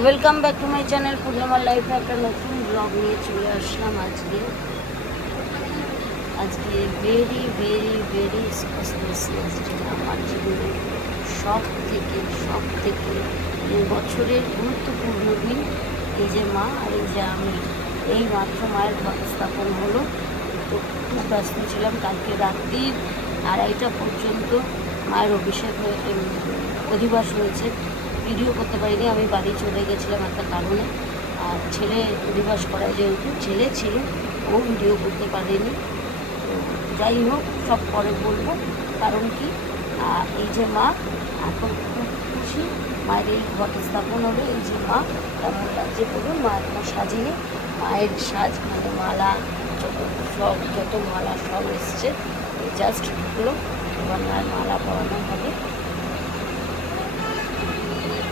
Welcome back to my channel পূর্ণিমার লাইফে একটা নতুন ব্লগ নিয়ে চলে আসলাম আজকে ভেরি ভেরি ভেরি স্পেশাল আমার জীবনের সব থেকে বছরের গুরুত্বপূর্ণ দিন। এই যে মা আর এই যে আমি এই মাত্র মায়ের ঘট স্থাপন হলো, তো খুব ব্যস্ত ছিলাম। কালকে রাত্রি 2:30 পর্যন্ত মায়ের অভিষেক অধিবাস হয়েছে, ভিডিও করতে পারিনি। আমি বাড়ি চলে গেছিলাম একটা কারণে, আর ছেলে অধিবাস করায় যেহেতু ছেলে ছিল, ও ভিডিও করতে পারেনি। তো যাই হোক, সব পরে বলবো। কারণ কি, এই যে মা এখন খুব খুশি, মায়ের এই ঘট স্থাপন হবে। এই যে মা কেমন লাগছে বলুন, মা এখন সাজিয়ে, মায়ের সাজ মানে মালা সব যত মালা সব এসছে, জাস্ট ঢুকলো, এবার মায়ের মালা পরানো হবে।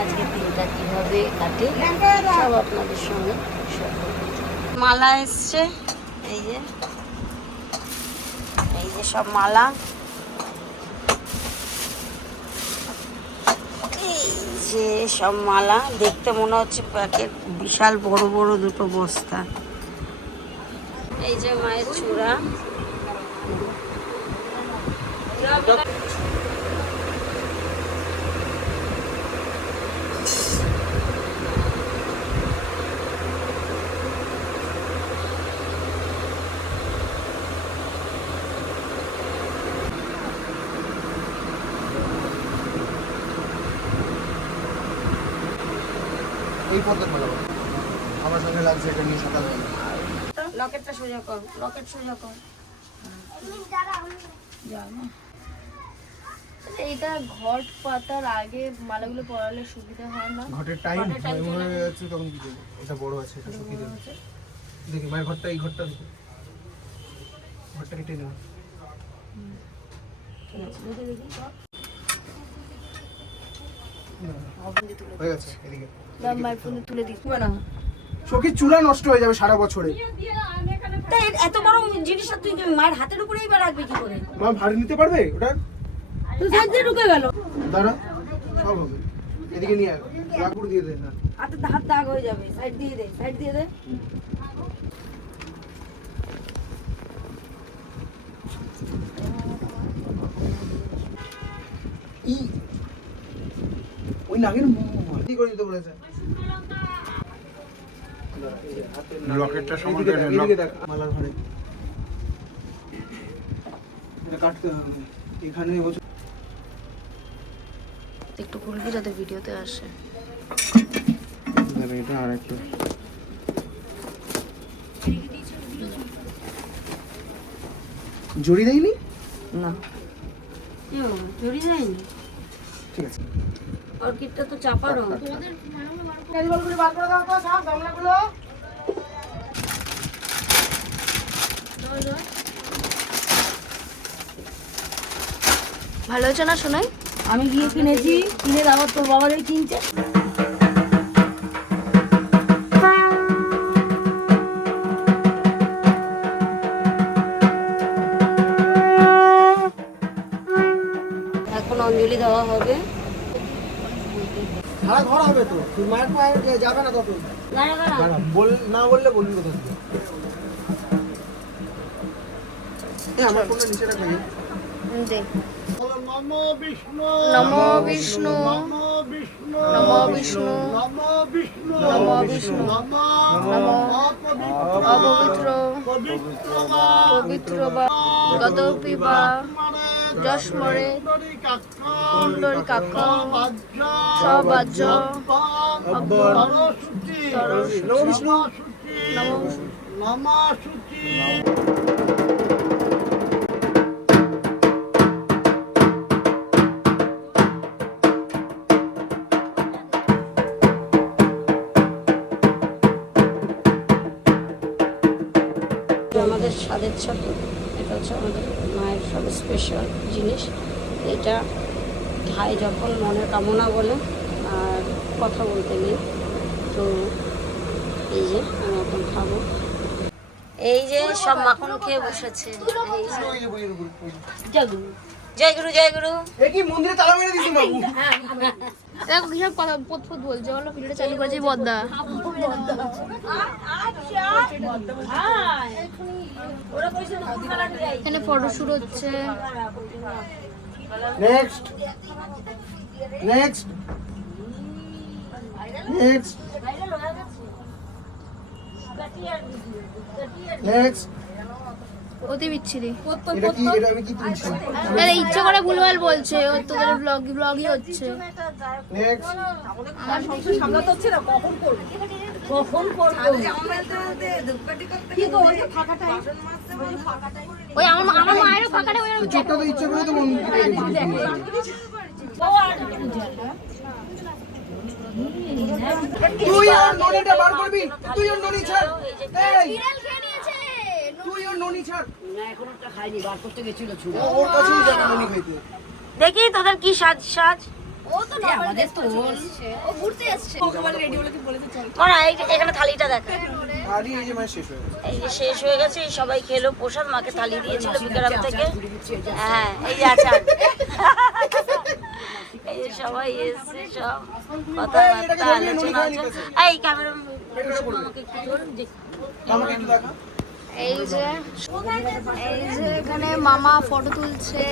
আজকে দিনটা কীভাবে কাটে সব আপনাদের সঙ্গে শেয়ার করব। মালা এসছে, এই যে সব মালা, এই যে সব মালা। দেখতে মনে হচ্ছে প্যাকেট, বিশাল বড় বড় দুটো বস্তা। এই যে মায়ের চূড়া, এই পথে ভালো আমার সঙ্গে লাগছে এটা নিয়ে সকালবেলা। লকেটটা সোজা কর, লকেট সোজা কর। এইটা ঘট পাতার আগে মালাগুলো পরালে সুবিধা হয় না। ঘটের টাইম হয়ে যাচ্ছে, তখন কি দেবো? এটা বড় আছে, এটা শুকিয়ে দেবো। দেখি মায়ের ঘরটা, এই ঘরটা দেখো, ঘরটা কেটে নেবো। হয়ে গেছে, এদিকে মায়ের ফোনে তুলে দিই না। চোখের চূড়া নষ্ট হয়ে যাবে সারা বছরে। তাই এত বড় জিনিসটা তুই মায়ের হাতের উপরেই বা রাখবি কি করে? মা ভারী নিতে পারবে ওটা? তুই সাইড দিয়ে ঢুকে গেল। দাঁড়া, সব হবে। এদিকে নিয়ে আয়, লাকুড় দিয়ে দে। না হাত দাগ হয়ে যাবে, সাইড দিয়ে দে, সাইড দিয়ে দে। ওই নাগের কি করে দিতে বলেছে? লকেটটা সমানে মালার ঘরে এটা কাটতে হবে এখানে। একটু খুলবি যাতে ভিডিওতে আসে। এটা আর একটু জড়ি দেয়নি না, জড়ি যায়নি। ঠিক আছে, অর্কিডটা তো চাপারও। ভালো হয়েছে না শোনাই? আমি গিয়ে কিনেছি, কিনে আবার তোর বাবারই কিনছে। এখন অঞ্জলি দেওয়া হবে। সারা ঘর হবে তো, তুই মায়ের পায়ে যাবে না তখন। না বললে বলবি কোথা থেকে? আমার ফোনটা নিচে রাখবে। দেখ, নমো বিষ্ণু, নমো বিষ্ণু, নমো বিষ্ণু, নমো বিষ্ণু, নমো বিষ্ণু, নমো বিষ্ণু, নমো অপবিত্র পবিত্র বা গদপি বা যশমরে পুণ্ডরীকাক্ষ সবাজ্য নমো বিষ্ণু, নমো নমো শুচি। আমাদের স্বাদের ছাতু, এটা হচ্ছে আমাদের মায়ের সব স্পেশাল জিনিস। এটা খায় যখন মনের কামনা বলে আর কথা বলতে নেই। তো এই যে আমি এখন খাবো। এই যে সব মাখন খেয়ে বসেছে। এই যে জয় গুরু, জয় গুরু, জয় গুরু। এ কি মন্দিরে তালা মেরে দিয়েছি বাবু? দেখো কিসব কথা পথ বলছে, বলো ভিডিওটা চালু করেছি বদ্দা। এখানে ফটোশুট হচ্ছে। Next next next next. অতি বিচ্ছিরি। এটা কি, এটা আমি কি তুলছি? আরে ইচ্ছে করে ভুলভাল বলছে, ও তোদের ব্লগই হচ্ছে। নেক্সট। ওই আমার মায়েরও ফাঁকাটা ওই চোখটা তো ইচ্ছে করে তো মন তুই আর ননিটা বার করবি, তুই আর ননি ছাড়। এই তুই আর ননি ছাড়। না এখন একটা খাইনি, বার করতে গেছিল ছুটি। ওর কাছেই যাবে ননি খাইতে। দেখি তোদের কি সাজ। ও তো আমাদের তো ও ঘুরতে এসেছে। মনা এখানে থালিটা দেখা। আরে এই যে মাছ শেষ হয়ে গেছে। এই যে শেষ হয়ে গেছে, এই সবাই খেলো প্রসাদ, মাকে থালি দিয়েছিল বিকারাম থেকে। হ্যাঁ এই যে আচার। এই যে সবাই এসছে, সব কথাবার্তা আলোচনা আছে। এই ক্যামেরা আমাকে একটু ধর, আমাকে একটু দেখা। এই যে এখানে মামা ফটো তুলছে।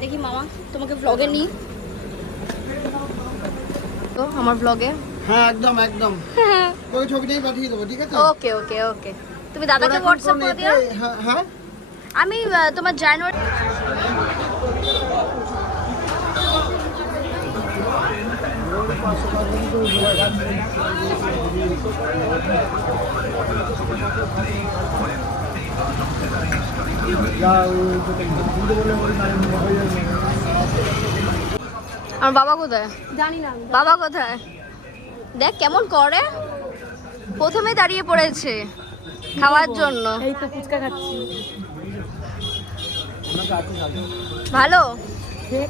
দেখি মামা তোমাকে ব্লগে নি তো, আমার ব্লগে। হ্যাঁ একদম একদম। ওই ছবিটাই পাঠিয়ে দেবো, ঠিক আছে? ওকে ওকে ওকে, তুমি দাদাকে হোয়াটসঅ্যাপ করে দিও। হ্যাঁ আমি তোমার জানুয়ারি আমার বাবা কোথায়? জানি না। বাবা কোথায়? দেখ কেমন করে, প্রথমে দাঁড়িয়ে পড়েছে খাওয়ার জন্য। এই তো ফুচকা খাচ্ছি। ভালো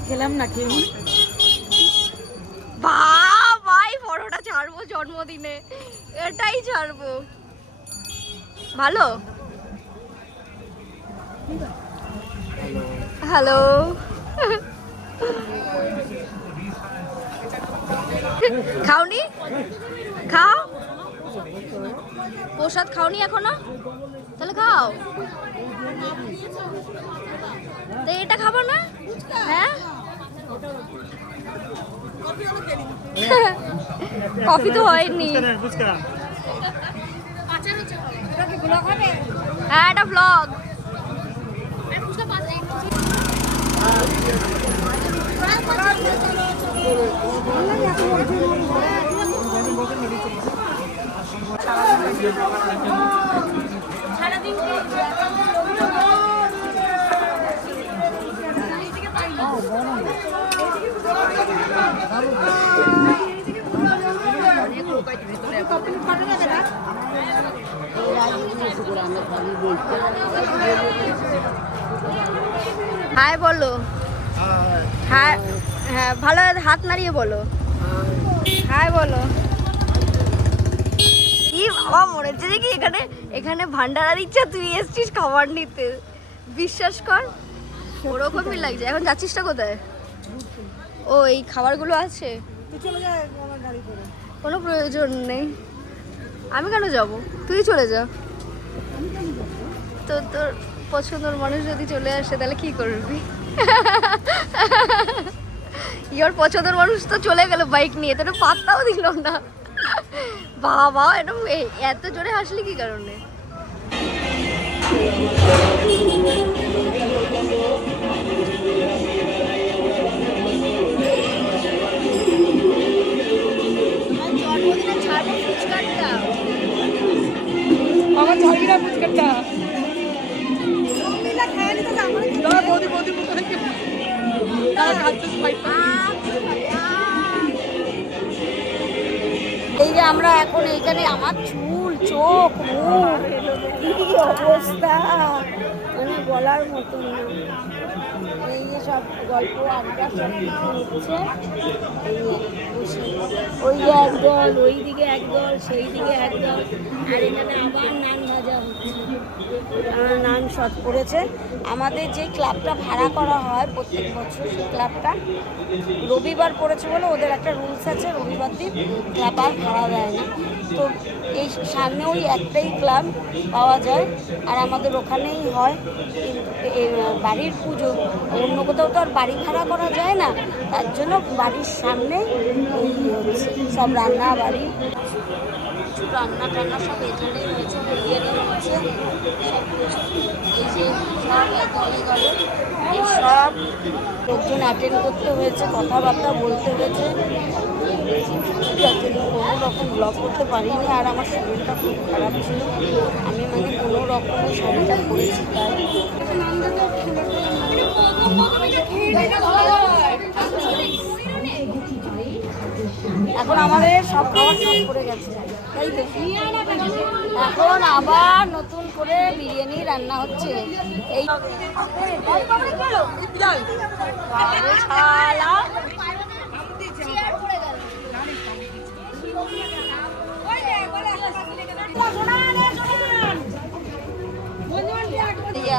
খেলাম না, খেয়ে ভাই বড়টা ছাড়বো জন্মদিনে, এটাই ছাড়বো। ভালো। হ্যালো খাওনি? খাও প্রসাদ, খাওনি এখনো? তাহলে খাও। তো এটা খাবো না? হ্যাঁ কফি তো হয়নি। হ্যাঁ এটা ব্লগ। হাই বলো। হ্যাঁ হ্যাঁ ভালো, হাত নাড়িয়ে বলো হাই বলো। কি বাবা মরেছে দেখি, এখানে ভান্ডারা দিচ্ছে, তুই এসছিস খাবার নিতে, বিশ্বাস কর ওরকমই লাগছে। এখন যাচ্ছিসটা কোথায়? ও এই খাবারগুলো আছে, কোনো প্রয়োজন নেই। আমি কেন যাব? তুই চলে যা। তো তোর পছন্দের মানুষ যদি চলে আসে তাহলে কি করবি? ইয়োর পছন্দের মানুষ তো চলে গেল বাইক নিয়ে, তোর পাত্তাও দিল না। বাবা এরকম এত জোরে হাসলি কি কারণে? এই যে আমরা এখন এইখানে, আমার চুল চোখ মুখ কি অবস্থা, মানে বলার মতন না। এই যে সব গল্প আড্ডা সব কিছু হচ্ছে, এই বসে ওই একদল, ওই দিকে একদল, সেই দিকে একদল, আর এখানে আবার নান ভাজা হচ্ছে। নান শট পড়েছে। আমাদের যে ক্লাবটা ভাড়া করা হয় প্রত্যেক বছর, সেই ক্লাবটা রবিবার পড়েছে বলে ওদের একটা রুলস আছে, রবিবার দিন ক্লাব আর ভাড়া দেয় না। তো এই সামনে ওই একটাই ক্লাব পাওয়া যায়, আর আমাদের ওখানেই হয়। কিন্তু বাড়ির পুজো, অন্য কোথাও তো আর বাড়ি ভাড়া করা যায় না, তার জন্য বাড়ির সামনে হচ্ছে সব রান্না বাড়ি, রান্না টান্না সব এখানেই হয়েছে, বিরিয়ানি হচ্ছে সব কিছু। এই যে সব দলে দলে এই সব লোকজন অ্যাটেন্ড করতে হয়েছে, কথাবার্তা বলতে হয়েছে, যাতে কোনো রকম ব্লগ করতে পারিনি। আর আমার শরীরটা খুব খারাপ ছিল, আমি মানে কোনো রকমের শাড়িটা পরেছি তাই। এখন আমাদের সব খাবার সব পড়ে গেছে, তাই তো এখন আবার নতুন করে বিরিয়ানি রান্না হচ্ছে। এই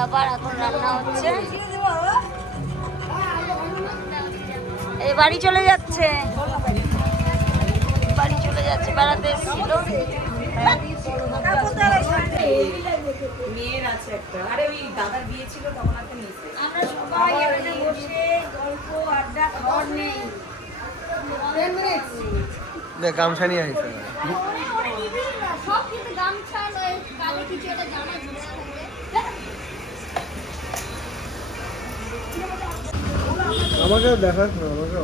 আবার এখন রান্না হচ্ছে, এই বাড়ি চলে যাচ্ছে, বাড়ি চলে যাচ্ছে, বেড়াতে এসেছিল। মেয়ের আছে একটা, আরে ওই দাদার বিয়ে ছিল তখন একটা নিয়েছে। আমরা সবাই এখানে বসে গল্প আড্ডা, খাবার নেই। দেখ গামছা নিয়ে আসছে সব কিছু গামছা নয়, কালো কিছু একটা জামা ঝুলে থাকবে। আমাকে দেখাস না, আমাকে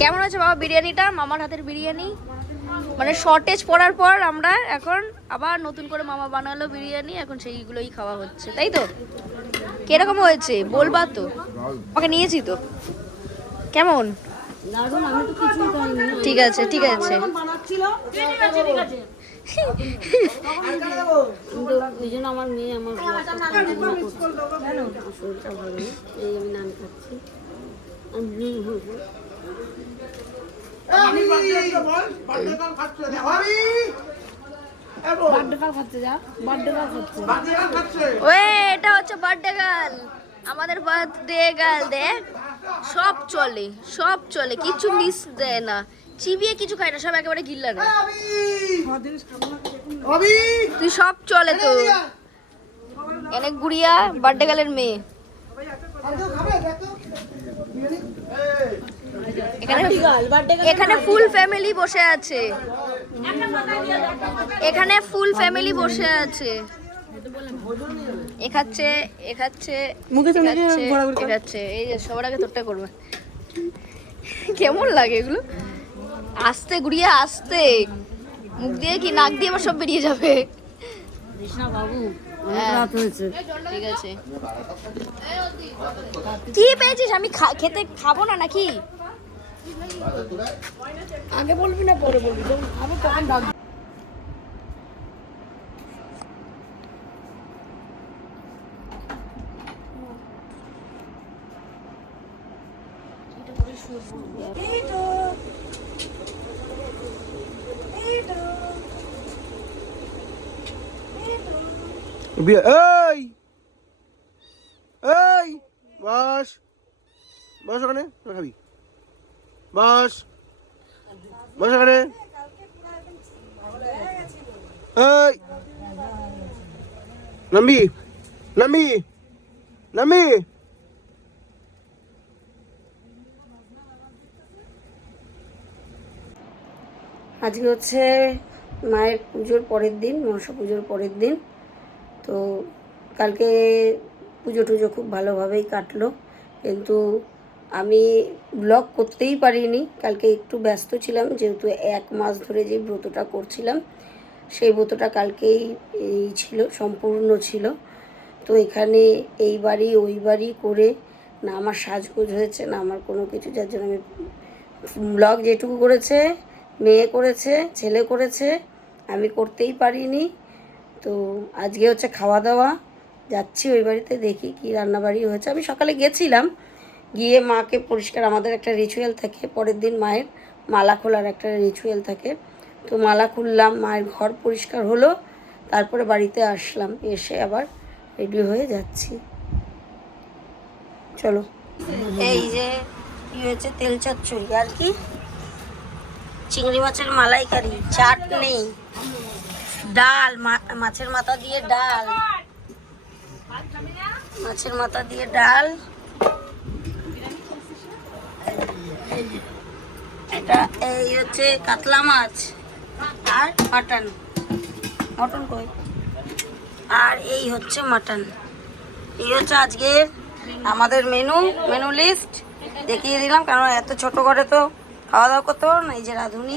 কেমন হয়েছে বাবা বিরিয়ানিটা? মামার হাতের বিরিয়ানি, মানে শর্টেজ পড়ার পর আমরা এখন আবার নতুন করে মামা বানালো বিরিয়ানি, এখন সেইগুলোই খাওয়া হচ্ছে, তাই তো? কিরকম হয়েছে বলবা তো? আমাকে নিয়েছি তো, কেমন? দারুণ, আমি তো কিছুই খাইনি। ঠিক আছে ঠিক আছে। কিন্তু ওই জন্য আমার মেয়ে আমার শরীরটা ভালো নেই, এই আমি নান খাচ্ছি। ওয়ে এটা হচ্ছে বার্থডে গার্ল, আমাদের বার্থডে গার্ল। দেখ সব চলে, সব চলে, কিছু মিস দেয় না, চিবিয়ে কিছু খায় না, সব একেবারে গিল্লা না। তুই সব চলে তো। এনে গুড়িয়া বার্থডে গার্লের মেয়ে। এখানে ফুল ফ্যামিলি বসে আছে, এখানে ফুল ফ্যামিলি বসে আছে। এখাচ্ছে এখাচ্ছে এখাচ্ছে, এই যে সবার আগে তোরটা করবে। কেমন লাগে এগুলো? আস্তে গুড়িয়ে আস্তে, মুখ দিয়ে কি নাক দিয়ে আবার সব বেরিয়ে যাবে। বাবু ঠিক আছে, কি পেয়েছিস? আমি খেতে খাবো না নাকি? আগে বলবি না পরে বলবি, যখন খাবো তখন ডাক। এই এই বস বস ওখানে, খাবি? বস বস ওখানে। এই নামবি নামবি নামবি। আজকে হচ্ছে মায়ের পুজোর পরের দিন, মনসা পুজোর পরের দিন। তো কালকে পুজো টুজো খুব ভালোভাবেই কাটলো, কিন্তু আমি ব্লগ করতেই পারিনি। কালকে একটু ব্যস্ত ছিলাম, যেহেতু 1 মাস ধরে যে ব্রতটা করছিলাম সেই ব্রতটা কালকেই ছিল, সম্পূর্ণ ছিল। তো এখানে এই বাড়ি ওই বাড়ি করে না আমার সাজগোজ হয়েছে, না আমার কোনো কিছু, যার জন্য আমি ব্লগ যেটুকু করেছে মেয়ে করেছে, ছেলে করেছে, আমি করতেই পারিনি। তো আজকে হচ্ছে খাওয়া দাওয়া, যাচ্ছি ওই বাড়িতে, দেখি কি রান্নাবাড়ি হয়েছে। আমি সকালে গেছিলাম, গিয়ে মাকে পরিষ্কার, আমাদের একটা রিচুয়াল থাকে পরের দিন মায়ের মালা খোলার একটা রিচুয়াল থাকে, তো মালা খুললাম, মায়ের ঘর পরিষ্কার হলো, তারপরে বাড়িতে আসলাম, এসে আবার রেডি হয়ে যাচ্ছি। চলো। এই যে কি হয়েছে, তেল চচ্চড়ি আর কি, চিংড়ি মাছের মালাইকারি, চাটনি, ডাল, মাছের মাথা দিয়ে ডাল, মাছের মাথা দিয়ে ডাল, এটা এই হচ্ছে কাতলা মাছ আর মাটন, মটন কই, আর এই হচ্ছে মাটন। এই হচ্ছে আজকের আমাদের মেনু লিস্ট দেখিয়ে দিলাম, কারণ এত ছোট করে তো খাওয়া দাওয়া করতে পারো না। এই যে রাঁধুনি,